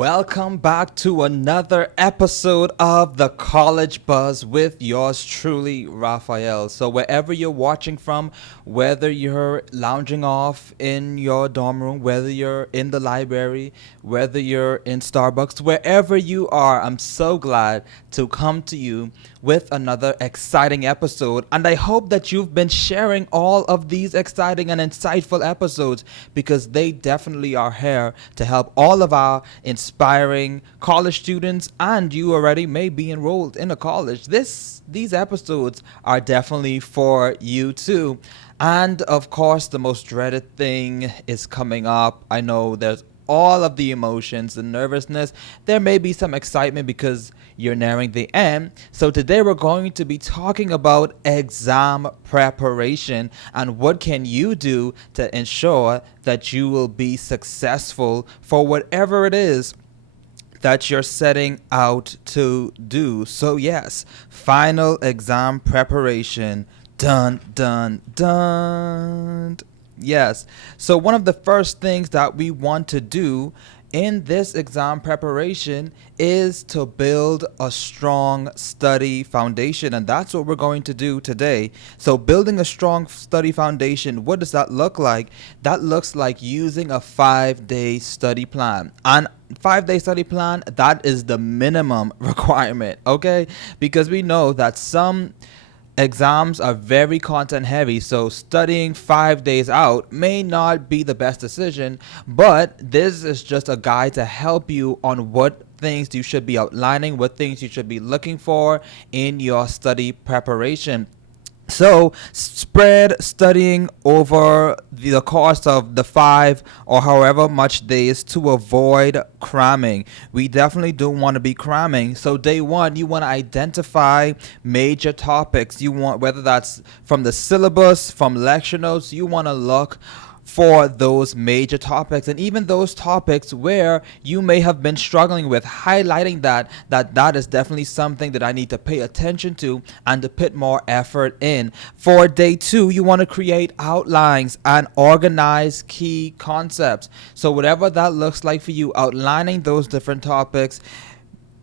Welcome back to another episode of the College Buzz with yours truly, Raphael. So, wherever you're watching from, whether you're lounging off in your dorm room, whether you're in the library, whether you're in Starbucks, wherever you are, I'm so glad to come to you with another exciting episode. And I hope that you've been sharing all of these exciting and insightful episodes because they definitely are here to help all of our inspiring college students, and you already may be enrolled in a college. These episodes are definitely for you too. And of course, the most dreaded thing is coming up. I know there's all of the emotions, the nervousness. There may be some excitement because you're nearing the end. So today we're going to be talking about exam preparation and what can you do to ensure that you will be successful for whatever it is that you're setting out to do. So yes, final exam preparation. Dun dun dun. Yes. So one of the first things that we want to do in this exam preparation is to build a strong study foundation, and that's what we're going to do today. So building a strong study foundation, what does that look like? That looks like using a 5-day study plan. And 5-day study plan, that is the minimum requirement, okay? Because we know that some exams are very content heavy, so studying 5 days out may not be the best decision, but this is just a guide to help you on what things you should be outlining, what things you should be looking for in your study preparation. So spread studying over the course of the 5 or however much days to avoid cramming. We definitely don't want to be cramming. So day one, you want to identify major topics. You want, whether that's from the syllabus, from lecture notes, you want to look for those major topics, and even those topics where you may have been struggling with, highlighting that is definitely something that I need to pay attention to and to put more effort in. For day two, you want to create outlines and organize key concepts. So whatever that looks like for you, outlining those different topics,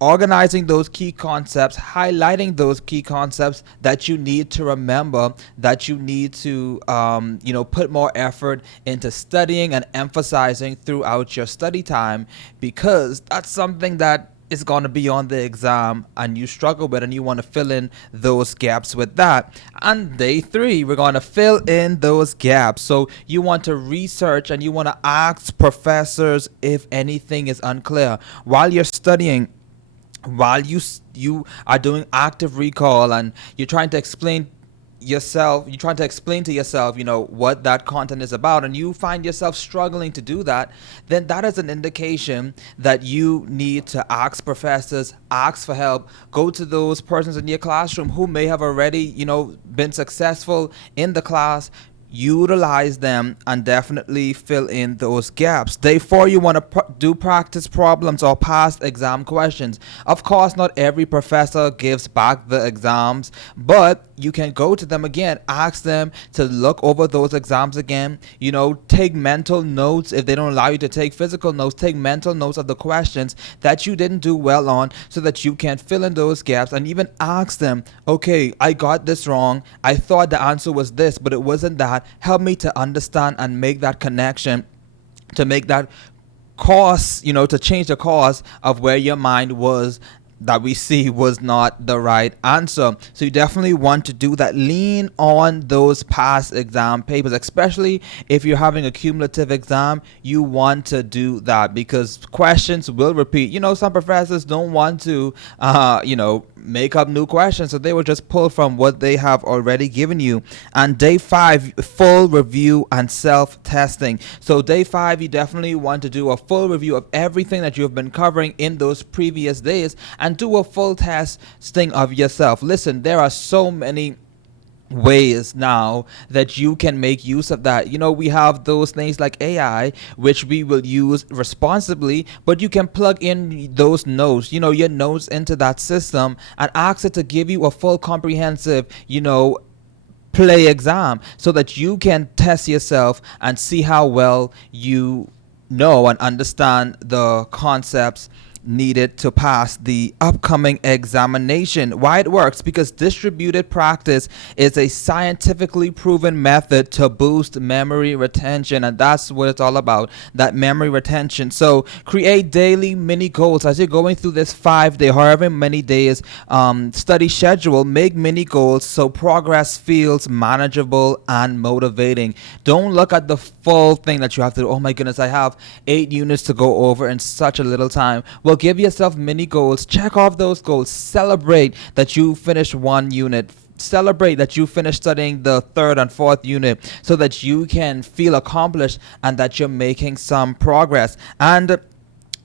organizing those key concepts, highlighting those key concepts that you need to remember, that you need to, put more effort into studying and emphasizing throughout your study time, because that's something that is going to be on the exam and you struggle with, and you want to fill in those gaps with that. And day three, we're going to fill in those gaps. So you want to research and you want to ask professors if anything is unclear while you're studying, while you are doing active recall, and you're trying to explain to yourself, what that content is about, and you find yourself struggling to do that, then that is an indication that you need to ask professors, ask for help, go to those persons in your classroom who may have already, been successful in the class. Utilize them and definitely fill in those gaps. Day four, you want to do practice problems or past exam questions. Of course, not every professor gives back the exams, but you can go to them again, ask them to look over those exams again. Take mental notes. If they don't allow you to take physical notes, take mental notes of the questions that you didn't do well on, so that you can fill in those gaps, and even ask them, okay, I got this wrong. I thought the answer was this, but it wasn't that. Help me to understand and make that connection, to make that course, to change the course of where your mind was, that we see was not the right answer. So you definitely want to do that. Lean on those past exam papers, especially if you're having a cumulative exam. You want to do that because questions will repeat. Some professors don't want to, make up new questions, so they will just pull from what they have already given you. And day five, full review and self-testing. So day five, you definitely want to do a full review of everything that you've been covering in those previous days, and do a full testing of yourself. Listen, there are so many ways now that you can make use of that. We have those things like AI, which we will use responsibly, but you can plug in those notes, your notes into that system, and ask it to give you a full comprehensive, play exam, so that you can test yourself and see how well you know and understand the concepts needed to pass the upcoming examination. Why it works? Because distributed practice is a scientifically proven method to boost memory retention, and that's what it's all about, that memory retention. So create daily mini goals as you're going through this 5 day, however many days study schedule. Make mini goals so progress feels manageable and motivating. Don't look at the full thing that you have to do. Oh my goodness, I have 8 units to go over in such a little time. Well, give yourself mini goals. Check off those goals. Celebrate that you finished 1 unit. Celebrate that you finished studying the third and fourth unit so that you can feel accomplished and that you're making some progress. And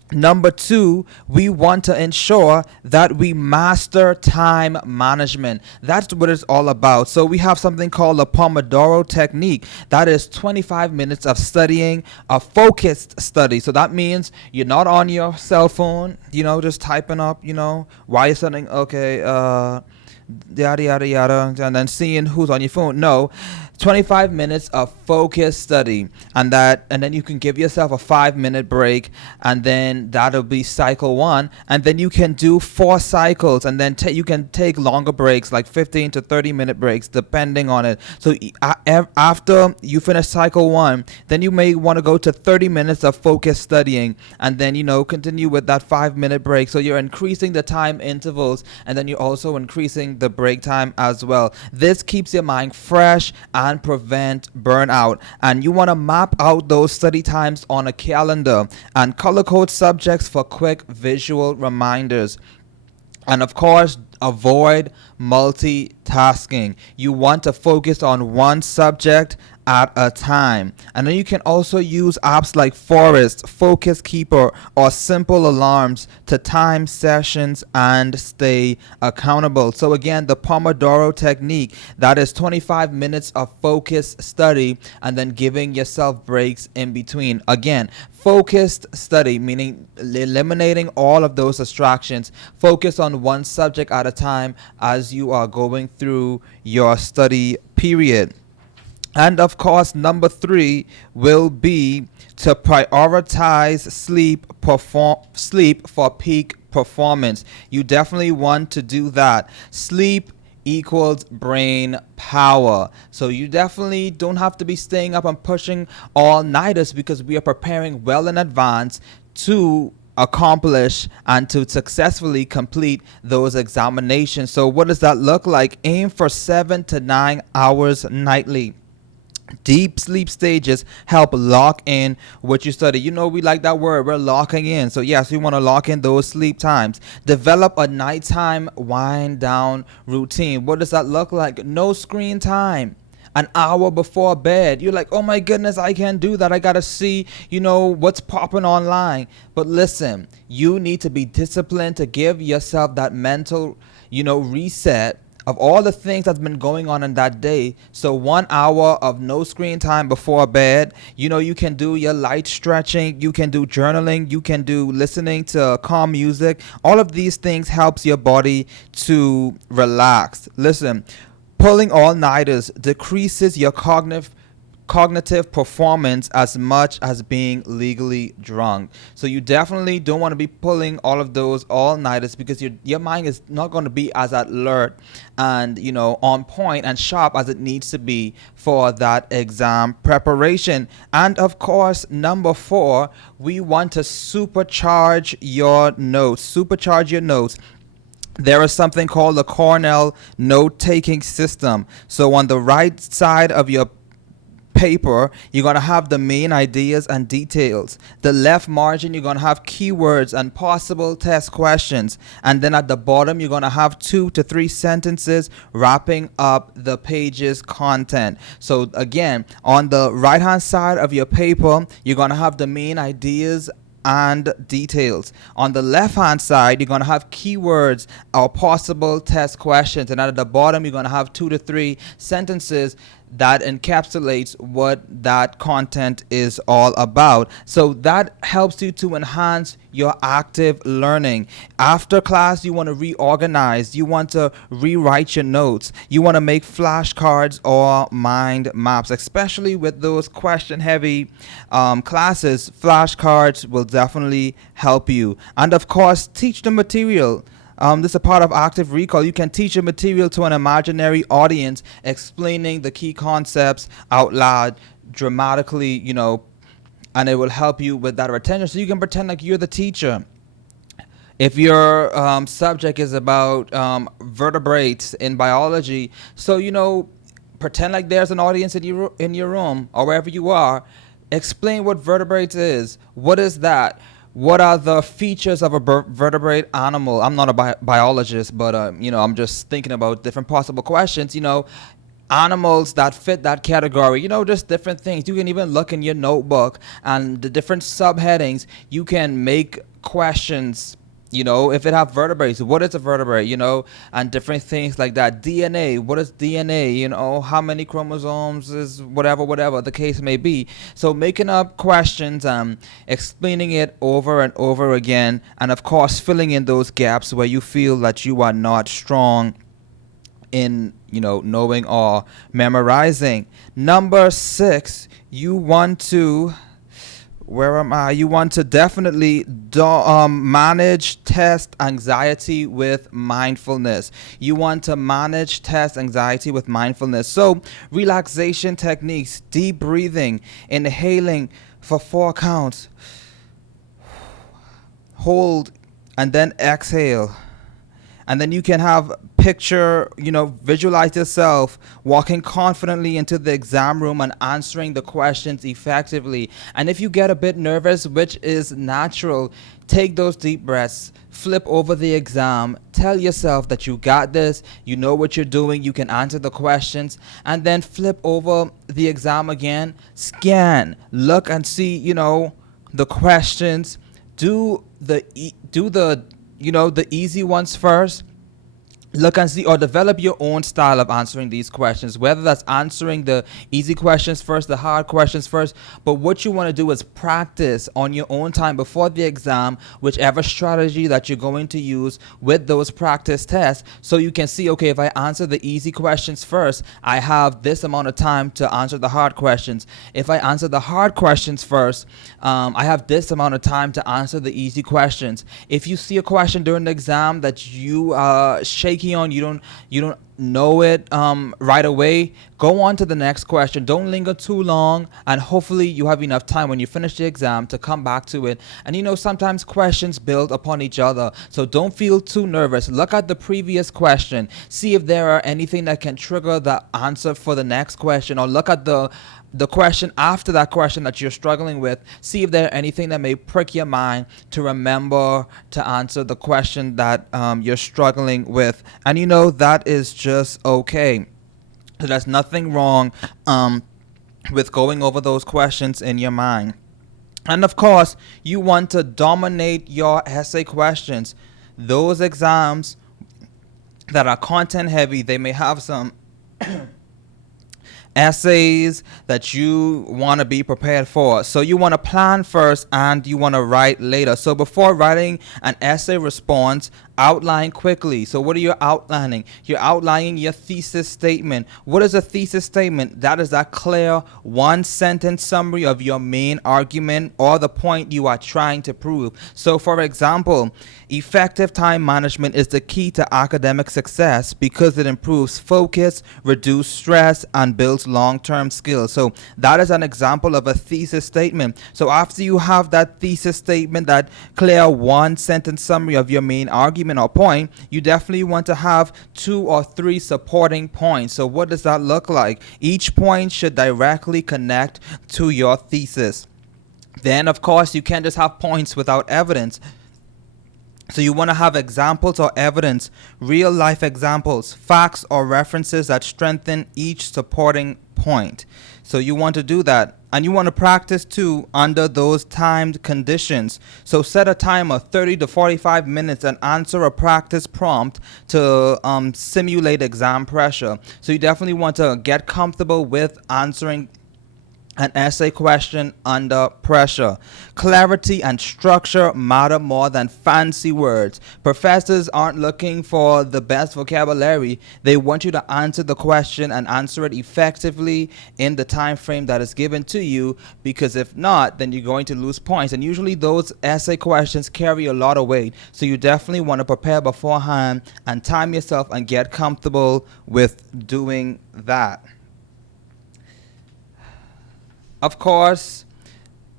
number two, we want to ensure that we master time management. That's what it's all about. So we have something called the Pomodoro technique. That is 25 minutes of studying, a focused study. So that means you're not on your cell phone, just typing up, while you're studying, okay, yada, yada, yada, and then seeing who's on your phone. No. 25 minutes of focused study, and then you can give yourself a 5 minute break, and then that'll be cycle one, and then you can do 4 cycles, and then you can take longer breaks, like 15 to 30 minute breaks depending on it. So after you finish cycle one, then you may want to go to 30 minutes of focused studying, and then continue with that 5 minute break. So you're increasing the time intervals, and then you're also increasing the break time as well. This keeps your mind fresh and prevent burnout. And you want to map out those study times on a calendar and color code subjects for quick visual reminders. And of course, avoid multitasking. You want to focus on one subject at a time. And then you can also use apps like Forest, Focus Keeper, or simple alarms to time sessions and stay accountable. So again, the Pomodoro technique, that is 25 minutes of focused study and then giving yourself breaks in between. Again, focused study, meaning eliminating all of those distractions. Focus on one subject at a time as you are going through your study period. And of course, number 3 will be to prioritize sleep for peak performance. You definitely want to do that. Sleep equals brain power. So you definitely don't have to be staying up and pushing all-nighters, because we are preparing well in advance to accomplish and to successfully complete those examinations. So what does that look like? Aim for 7 to 9 hours nightly. Deep sleep stages help lock in what you study. We like that word. We're locking in. So yes, we want to lock in those sleep times. Develop a nighttime wind down routine. What does that look like? No screen time. An hour before bed. You're like, oh my goodness, I can't do that. I gotta see, what's popping online. But listen, you need to be disciplined to give yourself that mental, reset of all the things that's been going on in that day. So 1 hour of no screen time before bed. You can do your light stretching, you can do journaling, you can do listening to calm music. All of these things helps your body to relax. Listen, pulling all-nighters decreases your cognitive performance as much as being legally drunk. So you definitely don't want to be pulling all of those all-nighters, because your mind is not going to be as alert and on point and sharp as it needs to be for that exam preparation. And of course, number 4, we want to supercharge your notes. There is something called the Cornell note-taking system. So on the right side of your paper, you're going to have the main ideas and details. The left margin, you're going to have keywords and possible test questions. And then at the bottom, you're going to have 2 to 3 sentences wrapping up the page's content. So again, on the right-hand side of your paper, you're going to have the main ideas and details. On the left hand side, you're going to have keywords or possible test questions, and at the bottom you're going to have 2 to 3 sentences that encapsulates what that content is all about. So that helps you to enhance your active learning. After class, you want to reorganize, you want to rewrite your notes, you want to make flashcards or mind maps, especially with those question heavy classes. Flashcards will definitely help you. And of course, teach the material. This is a part of active recall. You can teach a material to an imaginary audience, explaining the key concepts out loud, dramatically, and it will help you with that retention. So you can pretend like you're the teacher. If your subject is about vertebrates in biology, so pretend like there's an audience in your room or wherever you are. Explain what vertebrates is. What is that? What are the features of a vertebrate animal? I'm not a biologist, but I'm just thinking about different possible questions. Animals that fit that category. Just different things. You can even look in your notebook and the different subheadings. You can make questions. If it have vertebrates, what is a vertebrate? And different things like that. DNA, what is DNA? How many chromosomes is whatever the case may be. So making up questions, explaining it over and over again, and of course filling in those gaps where you feel that you are not strong in knowing or memorizing. Number 6, you want to definitely manage test anxiety with mindfulness. You want to manage test anxiety with mindfulness. So relaxation techniques, deep breathing, inhaling for 4 counts, hold, and then exhale. And then you can have visualize yourself walking confidently into the exam room and answering the questions effectively. And if you get a bit nervous, which is natural, take those deep breaths, flip over the exam, tell yourself that you got this, you know what you're doing, you can answer the questions, and then flip over the exam again, scan, look and see, the questions, do the easy ones first. Look and see, or develop your own style of answering these questions, whether that's answering the easy questions first, the hard questions first. But what you want to do is practice on your own time before the exam, whichever strategy that you're going to use with those practice tests, so you can see, okay, if I answer the easy questions first, I have this amount of time to answer the hard questions. If I answer the hard questions first, I have this amount of time to answer the easy questions. If you see a question during the exam that you are shaky on, you don't know it right away, go on to the next question. Don't linger too long, and hopefully you have enough time when you finish the exam to come back to it. And sometimes questions build upon each other, so don't feel too nervous. Look at the previous question, see if there are anything that can trigger the answer for the next question, or look at the question after that question that you're struggling with. See if there's anything that may prick your mind to remember to answer the question that you're struggling with. And that is just okay. So there's nothing wrong with going over those questions in your mind. And of course, you want to dominate your essay questions. Those exams that are content heavy, they may have some essays that you want to be prepared for. So you want to plan first and you want to write later. So before writing an essay response, outline quickly. So what are you outlining? You're outlining your thesis statement. What is a thesis statement? That is a clear 1-sentence summary of your main argument or the point you are trying to prove. So for example, effective time management is the key to academic success because it improves focus, reduces stress, and builds long-term skills. So that is an example of a thesis statement. So after you have that thesis statement, that clear 1-sentence summary of your main argument or point, you definitely want to have 2 or 3 supporting points. So what does that look like? Each point should directly connect to your thesis. Then of course you can't just have points without evidence. So you want to have examples or evidence, real life examples, facts or references that strengthen each supporting point. So you want to do that. And you want to practice too under those timed conditions. So set a timer 30 to 45 minutes and answer a practice prompt to simulate exam pressure. So you definitely want to get comfortable with answering an essay question under pressure. Clarity and structure matter more than fancy words. Professors aren't looking for the best vocabulary. They want you to answer the question and answer it effectively in the time frame that is given to you, because if not, then you're going to lose points. And usually those essay questions carry a lot of weight. So you definitely want to prepare beforehand and time yourself and get comfortable with doing that. Of course,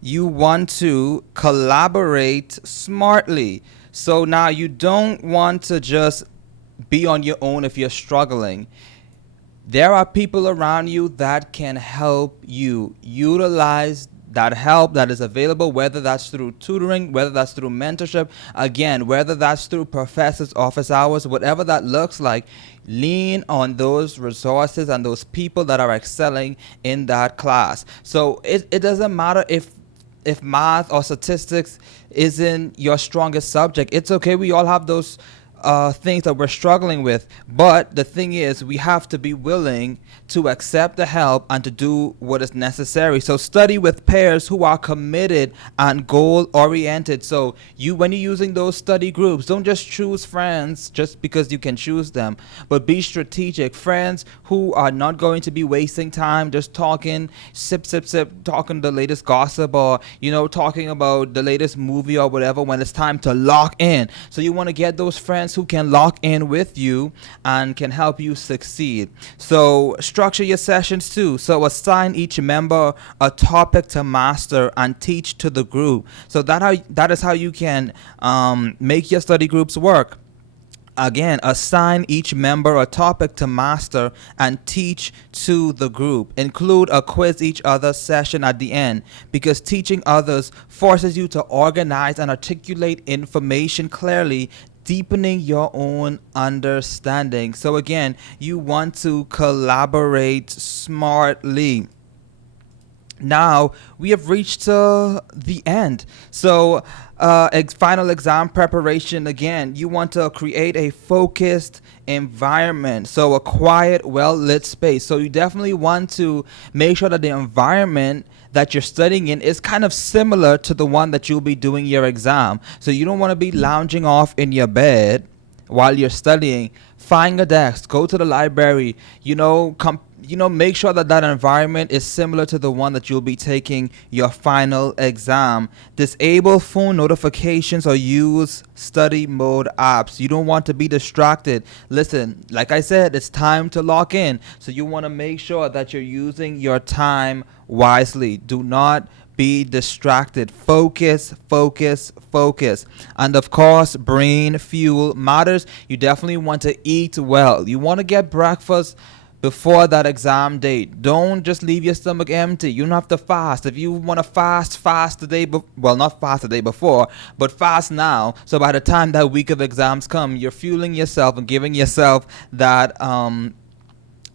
you want to collaborate smartly. So now you don't want to just be on your own if you're struggling. There are people around you that can help you. Utilize that help that is available, whether that's through tutoring, whether that's through mentorship, again, whether that's through professors' office hours, whatever that looks like. Lean on those resources and those people that are excelling in that class. So it doesn't matter if math or statistics isn't your strongest subject. It's okay. We all have those things that we're struggling with. But the thing is, we have to be willing to accept the help and to do what is necessary. So study with peers who are committed and goal oriented. So when you're using those study groups, don't just choose friends just because you can choose them, but be strategic. Friends who are not going to be wasting time just talking, sip, talking the latest gossip, or, talking about the latest movie or whatever, when it's time to lock in. So you want to get those friends who can lock in with you and can help you succeed. So structure your sessions too. So assign each member a topic to master and teach to the group. So that is how you can make your study groups work. Again, assign each member a topic to master and teach to the group. Include a quiz each other session at the end, because teaching others forces you to organize and articulate information clearly, deepening your own understanding. So again, you want to collaborate smartly. Now we have reached the end. So final exam preparation, again, you want to create a focused environment. So a quiet, well-lit space. So you definitely want to make sure that the environment that you're studying in is kind of similar to the one that you'll be doing your exam. So you don't want to be lounging off in your bed while you're studying. Find a desk, go to the library, make sure that environment is similar to the one that you'll be taking your final exam. Disable phone notifications or use study mode apps. You don't want to be distracted. Listen, like I said, it's time to lock in. So you want to make sure that you're using your time wisely. Do not be distracted. Focus. And of course, brain fuel matters. You definitely want to eat well. You want to get breakfast before that exam date. Don't just leave your stomach empty. You don't have to fast. If you want to fast the day not fast the day before, but fast now. So by the time that week of exams come, you're fueling yourself and giving yourself that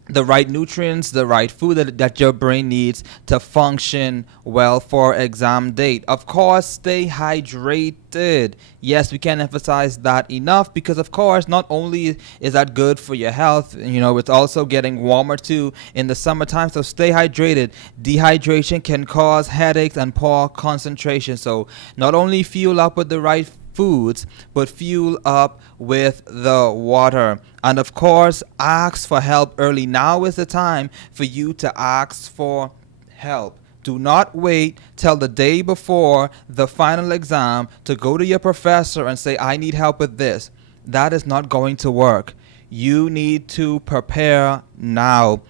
the right nutrients, the right food that your brain needs to function well for exam date. Of course, stay hydrated. Yes, we can't emphasize that enough, because of course, not only is that good for your health, it's also getting warmer too in the summertime. So stay hydrated. Dehydration can cause headaches and poor concentration. So not only fuel up with the right foods, but fuel up with the water. And of course, ask for help early. Now is the time for you to ask for help. Do not wait till the day before the final exam to go to your professor and say, I need help with this. That is not going to work. You need to prepare now.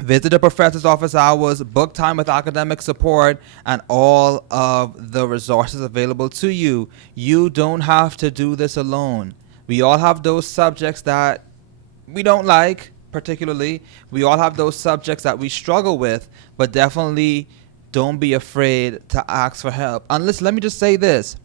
Visit the professor's office hours, book time with academic support, and all of the resources available to you. You don't have to do this alone. We all have those subjects that we don't like, particularly. We all have those subjects that we struggle with, but definitely don't be afraid to ask for help. Unless, let me just say this.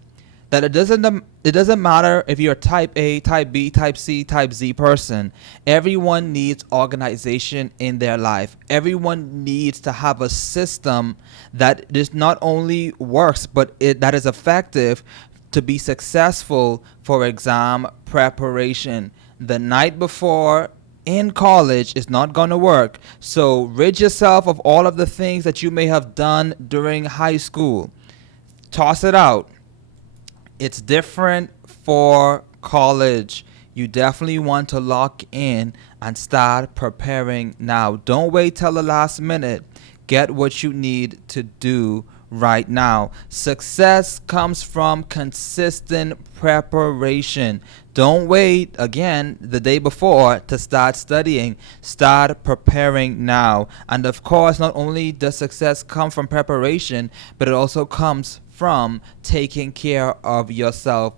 that it doesn't matter if you're type A, type B, type C, type Z person. Everyone needs organization in their life. Everyone needs to have a system that just not only works but that is effective to be successful for exam preparation. The night before in college is not going to work. So rid yourself of all of the things that you may have done during high school. Toss it out. It's different for college. You definitely want to lock in and start preparing now. Don't wait till the last minute. Get what you need to do right now. Success comes from consistent preparation. Don't wait again the day before to start studying. Start preparing now. And of course, not only does success come from preparation, but it also comes from taking care of yourself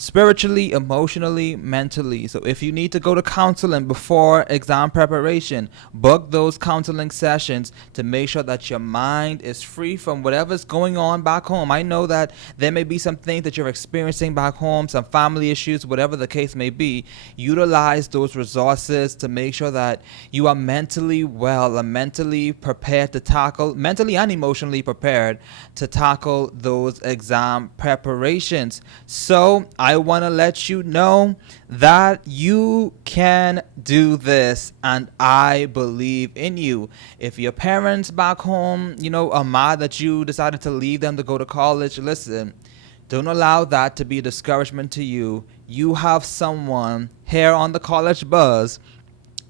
spiritually, emotionally, mentally. So if you need to go to counseling before exam preparation, book those counseling sessions to make sure that your mind is free from whatever's going on back home. I know that there may be some things that you're experiencing back home, some family issues, whatever the case may be. Utilize those resources to make sure that you are mentally well and mentally prepared to tackle, mentally and emotionally prepared to tackle those exam preparations. So I want to let you know that you can do this, and I believe in you. If your parents back home, are mad that you decided to leave them to go to college, listen, don't allow that to be a discouragement to you. You have someone here on the College Buzz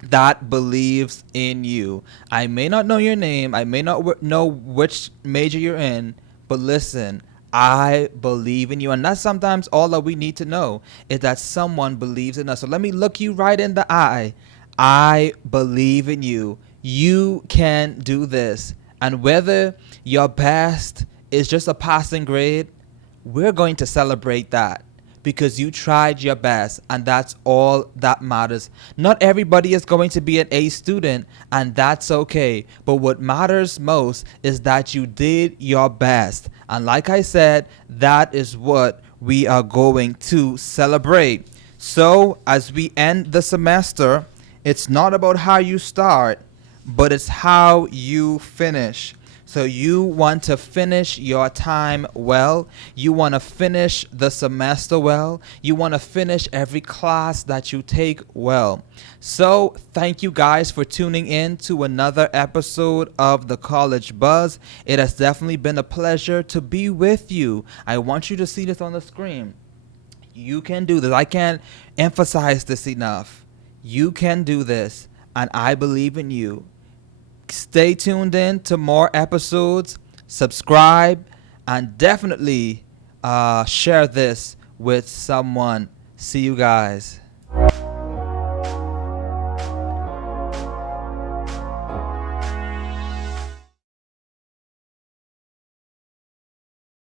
that believes in you. I may not know your name, I may not know which major you're in, but listen, I believe in you. And that's sometimes all that we need to know, is that someone believes in us. So let me look you right in the eye. I believe in you. You can do this. And whether your best is just a passing grade, we're going to celebrate that, because you tried your best, and that's all that matters. Not everybody is going to be an A student, and that's okay. But what matters most is that you did your best. And like I said, that is what we are going to celebrate. So as we end the semester, it's not about how you start, but it's how you finish. So you want to finish your time well. You want to finish the semester well. You want to finish every class that you take well. So thank you guys for tuning in to another episode of the College Buzz. It has definitely been a pleasure to be with you. I want you to see this on the screen. You can do this. I can't emphasize this enough. You can do this, and I believe in you. Stay tuned in to more episodes, subscribe, and definitely share this with someone. See you guys.